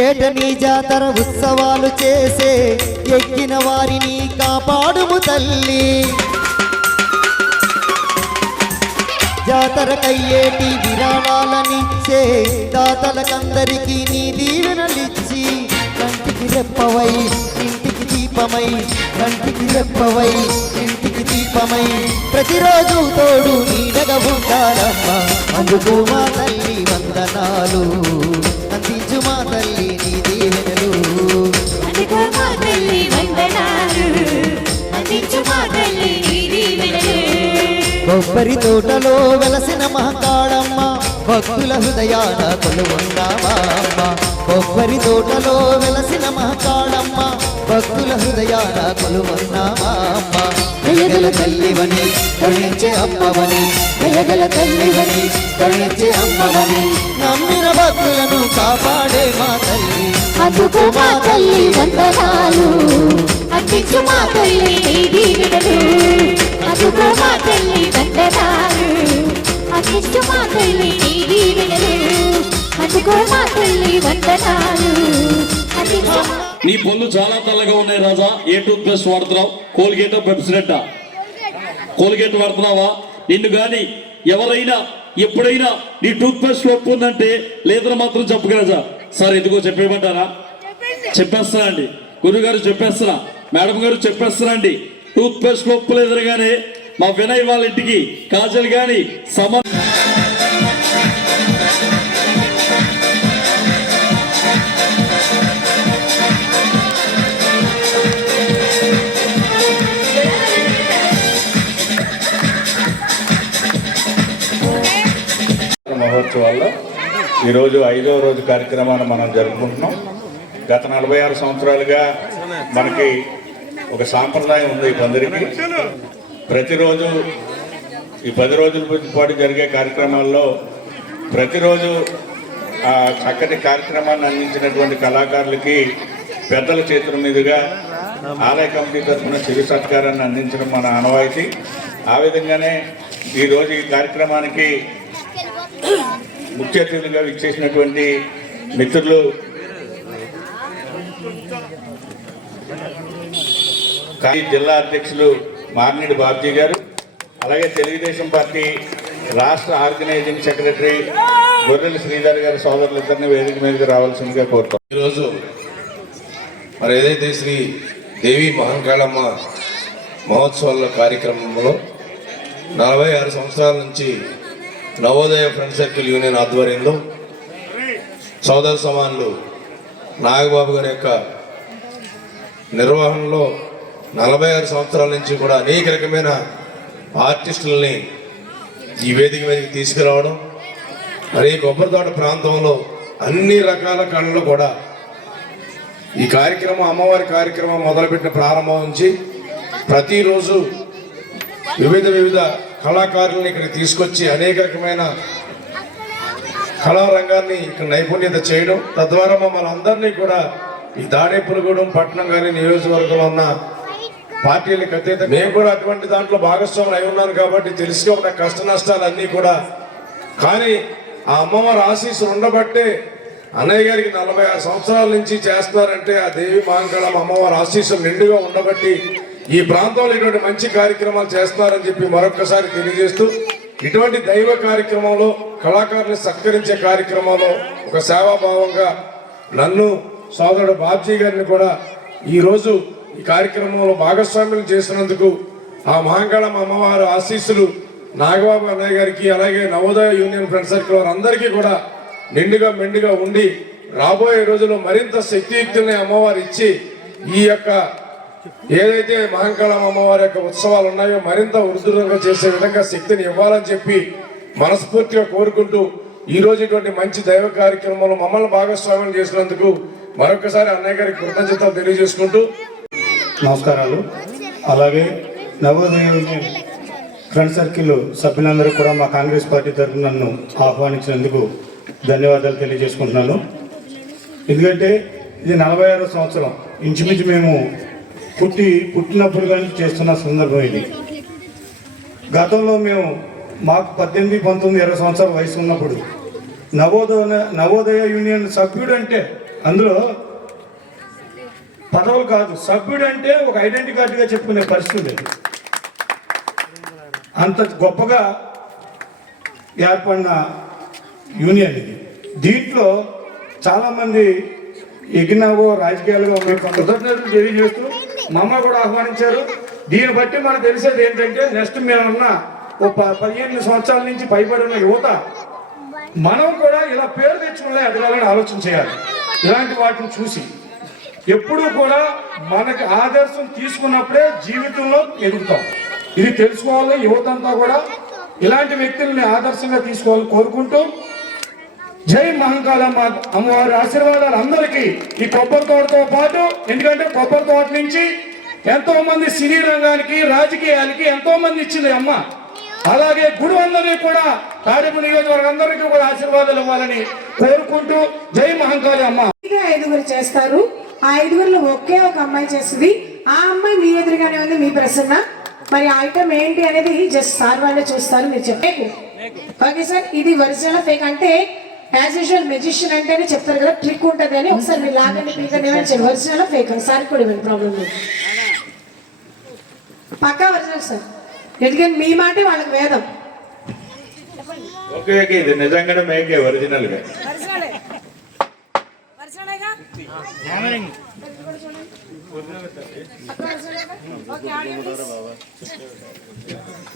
ఏటని ఏట నీ జాతర ఉత్సవాలు చేసే ఎక్కిన వారిని కాపాడుము తల్లి. జాతరకయ్యేటి విరాళాలనిచ్చే దాతలకందరికీ నీ దీవెనలిచ్చి కంటికి రెప్పవై ఇంటి దీపమై కంటికి రెప్పవై ఇంటికి దీపమై ప్రతిరోజు తోడు నీడగా ఉంటారమ్మా అందుకు మా తల్లి వందనాలు అందించు మా తల్లి నీ దీవెనలు. అందుకో మా తల్లి వందనాలు అందించు మా తల్లి నీ దీవెనలు. కొబ్బరి తోటలో వెలసిన మహకాడమ్మ భక్తుల హృదయాన కొలువున్నావా అమ్మ. కొబ్బరి తోటలో వెలసిన మహకాడమ్మ భక్తుల అమ్మ. దయగల తల్లివని కరుణించే అమ్మవని. దయగల తల్లివని కరుణించే అమ్మవని. నమ్మిన భక్తులను కాపాడే మా తల్లి. అందుకో మా తల్లి వందనాలు. అందించు మా తల్లి దీవెనలు. అందుకో మా తల్లి వందనాలు. అందించు మా తల్లి దీవెనలు. అందుకో మా తల్లి వందనాలు. అందించు నీ పళ్ళు చాలా తెల్లగా ఉన్నాయి రాజా. ఏ టూత్ పేస్ట్ వాడుతున్నావు? కోల్గేట్ పెప్సిడెట్టా కోల్గేట్ వాడుతున్నావా? నిన్ను కానీ ఎవరైనా ఎప్పుడైనా నీ టూత్ పేస్ట్ ఒప్పు ఉందంటే లేదని మాత్రం చెప్పు రాజా. సార్ ఎందుకో చెప్పేయమంటారా? చెప్పేస్తారా అండి గురువు గారు చెప్పేస్తారా మేడం గారు చెప్పేస్తారా అండి టూత్ పేస్ట్ ఒప్పు లేదనగానే మా వినయ్ వాళ్ళ ఇంటికి కాజల్ గాని సమ మహోత్సవాల్లో ఈరోజు ఐదో రోజు కార్యక్రమాన్ని మనం జరుపుకుంటున్నాం. గత నలభై ఆరు సంవత్సరాలుగా మనకి ఒక సాంప్రదాయం ఉంది ఈ పందిరికి. ప్రతిరోజు ఈ పది రోజుల పాటు జరిగే కార్యక్రమాల్లో ప్రతిరోజు ఆ చక్కటి కార్యక్రమాన్ని అందించినటువంటి కళాకారులకి పెద్దల చేతుల మీదుగా ఆలయ కమిటీ తరఫున చిరు సత్కారాన్ని అందించడం మన ఆనవాయితీ. ఆ విధంగానే ఈరోజు ఈ కార్యక్రమానికి ముఖ్య అతిథులుగా ఇచ్చేసినటువంటి మిత్రులు. కాళీ జిల్లా అధ్యక్షులు మార్నిడి బాబ్జీ గారు అలాగే తెలుగుదేశం పార్టీ రాష్ట్ర ఆర్గనైజింగ్ సెక్రటరీ గొర్రెల శ్రీధర్ గారి సోదరులిద్దరిని వేదిక మీదకి రావాల్సిందిగా కోరుతాం ఈరోజు మరి ఏదైతే శ్రీ దేవి మహంకాళమ్మ మహోత్సవాల కార్యక్రమంలో నలభై ఆరు సంవత్సరాల నుంచి నవోదయ ఫ్రెండ్ సర్కిల్ యూనియన్ ఆధ్వర్యంలో సోదర సమానులు నాగబాబు గారి యొక్క నిర్వహణలో నలభై ఆరు సంవత్సరాల నుంచి కూడా అనేక రకమైన ఆర్టిస్టులని ఈ వేదిక మీదకి తీసుకురావడం మరి కొబ్బరితోట ప్రాంతంలో అన్ని రకాల కళలు కూడా ఈ కార్యక్రమం అమ్మవారి కార్యక్రమం మొదలుపెట్టిన ప్రారంభం నుంచి ప్రతిరోజు వివిధ వివిధ కళాకారులను ఇక్కడ తీసుకొచ్చి అనేక రకమైన కళారంగాన్ని ఇక్కడ నైపుణ్యత చేయడం. తద్వారా మమ్మల్ని అందరినీ కూడా ఈ దాడేపులగూడెం పట్టణం కానీ నియోజకవర్గంలో ఉన్న పార్టీలకు అతీత. మేము కూడా అటువంటి దాంట్లో భాగస్వాములు అయి ఉన్నాను కాబట్టి తెలిసి ఉన్న కష్ట నష్టాలు అన్నీ కూడా. కానీ ఆ అమ్మవారి ఆశీస్సులు ఉండబట్టే అన్నయ్య గారికి నలభై సంవత్సరాల నుంచి చేస్తున్నారంటే ఆ దేవి మాంకళం అమ్మవారి ఆశీస్సులు నిండుగా ఉండబట్టి ఈ ప్రాంతంలో ఇటువంటి మంచి కార్యక్రమాలు చేస్తున్నారని చెప్పి మరొకసారి తెలియజేస్తూ ఇటువంటి దైవ కార్యక్రమంలో కళాకారుని సత్కరించే కార్యక్రమంలో ఒక సేవాభావంగా నన్ను సోదరుడు బాబ్జీ గారిని కూడా ఈరోజు ఈ కార్యక్రమంలో భాగస్వామ్యం చేసినందుకు ఆ మాంగళం అమ్మవారు ఆశీస్సులు నాగబాబు అన్నయ్య గారికి అలాగే నవోదయ యూనియన్ ఫ్రెండ్ సర్కిల్ వారందరికీ కూడా నిండుగా మెండుగా ఉండి రాబోయే రోజుల్లో మరింత శక్తియుక్తుల్ని అమ్మవారు ఇచ్చి ఈ యొక్క ఏదైతే మహంకాళం అమ్మవారి యొక్క ఉత్సవాలు ఉన్నాయో మరింత వృద్ధులుగా చేసే విధంగా శక్తిని ఇవ్వాలని చెప్పి మనస్ఫూర్తిగా కోరుకుంటూ ఈ రోజు ఇటువంటి మంచి దైవ కార్యక్రమంలో మమ్మల్ని భాగస్వామ్యం చేసినందుకు మరొకసారి అన్నయ్య గారికి కృతజ్ఞతలు తెలియజేసుకుంటూ నమస్కారాలు. అలాగే నవోదయ ఫ్రెండ్ సర్కిల్ సభ్యులందరూ కూడా మా కాంగ్రెస్ పార్టీ తరఫున నన్ను ఆహ్వానించినందుకు ధన్యవాదాలు తెలియజేసుకుంటున్నాను. ఎందుకంటే ఇది నలభై ఆరో సంవత్సరం. ఇంచుమించు మేము పుట్టి పుట్టినప్పుడు కానీ చేస్తున్న సందర్భం ఇది. గతంలో మేము మాకు పద్దెనిమిది పంతొమ్మిది ఇరవై సంవత్సరాల వయసు ఉన్నప్పుడు నవోదయ నవోదయ యూనియన్ సభ్యుడు అంటే అందులో పదవులు కాదు సభ్యుడు అంటే ఒక ఐడెంటిటీ కార్డుగా చెప్పుకునే పరిస్థితి లేదు అంత గొప్పగా ఏర్పడిన యూనియన్ ఇది. దీంట్లో చాలామంది ఎగినావో రాజకీయాలుగా ఉండే కృతజ్ఞతలు తెలియజేస్తూ మమ్మ కూడా ఆహ్వానించారు. దీన్ని బట్టి మనకు తెలిసేది ఏంటంటే నెక్స్ట్ మేమున్న ఒక ప- పదిహేను సంవత్సరాల నుంచి పైబడిన యువత మనం కూడా ఇలా పేరు తెచ్చుకునే ఎదగాలని ఆలోచన చేయాలి. ఇలాంటి వాటిని చూసి ఎప్పుడూ కూడా మనకి ఆదర్శం తీసుకున్నప్పుడే జీవితంలో ఎదుగుతాం. ఇది తెలుసుకోవాలి యువత అంతా కూడా ఇలాంటి వ్యక్తుల్ని ఆదర్శంగా తీసుకోవాలని కోరుకుంటూ జై మహంకాళమ్మ అమ్మవారి ఆశీర్వాదాలు అందరికీ ఈ కొబ్బరి తోటతో పాటు ఎందుకంటే కొబ్బరి తోట నుంచి ఎంతో మంది సినీ రంగానికి రాజకీయాలకి ఎంతో మంది ఇచ్చింది అమ్మ. అలాగే గుడి అందరినీ కూడా తాడేపు నియోజకవర్గం అందరికీ కూడా ఆశీర్వాదాలు ఇవ్వాలని కోరుకుంటూ జై మహంకాళి అమ్మ. ఐదుగురు చేస్తారు. ఆ ఐదుగురిలో ఒకే ఒక అమ్మాయి చేస్తుంది. ఆ అమ్మాయి మీ ఎదురుగానే ఉంది మీ ప్రసన్న. మరి ఐటమ్ ఏంటి అనేది జస్ట్ సార్ వాళ్ళే చూస్తారు మీరు చెప్పేకు ఓకే సార్ ఇది ఒరిజినల్ ఫేక్ అంటే యాజ్ యూజువల్ మెజిషియన్ అంటేనే చెప్తారు కదా ట్రిక్ ఉంటుంది అని ఒకసారి మీరు లాగండి పీకండి ఏమని ఒరిజినల్ ఫేక్ సార్ కూడా ఇవ్వండి ప్రాబ్లం లేదు. పక్కా ఒరిజినల్ సార్. ఎందుకంటే మీ మాటే వాళ్ళకి వేదం. ఓకే ఓకే ఇది నిజంగానే మేకే ఒరిజినల్గా.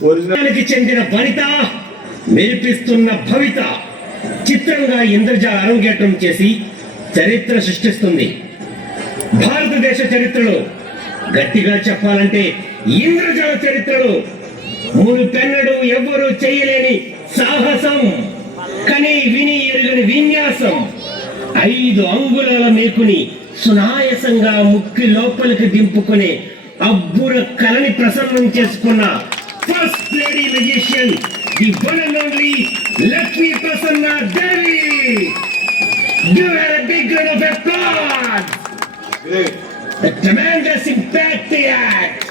ఒరిజినల్కి చెందిన వనిత మెరిపిస్తున్న భవిత. చిత్రంగా ఇంద్రజాల అరంగేట్రం చేసి చరిత్ర సృష్టిస్తుంది. భారతదేశ చరిత్రలో గట్టిగా చెప్పాలంటే ఇంద్రజాల చరిత్రలో మూడు పెన్నడు ఎవ్వరూ చేయలేని సాహసం కని విని ఎరుగని విన్యాసం ఐదు అంగుళాల మేకుని సునాయసంగా ముక్కి లోపలికి దింపుకునే అబ్బుర కలని ప్రసన్నం చేసుకున్న first lady magician the one and only Lakshmi Prasanna Devi. You her a big gun of a Great. The tremendous impact.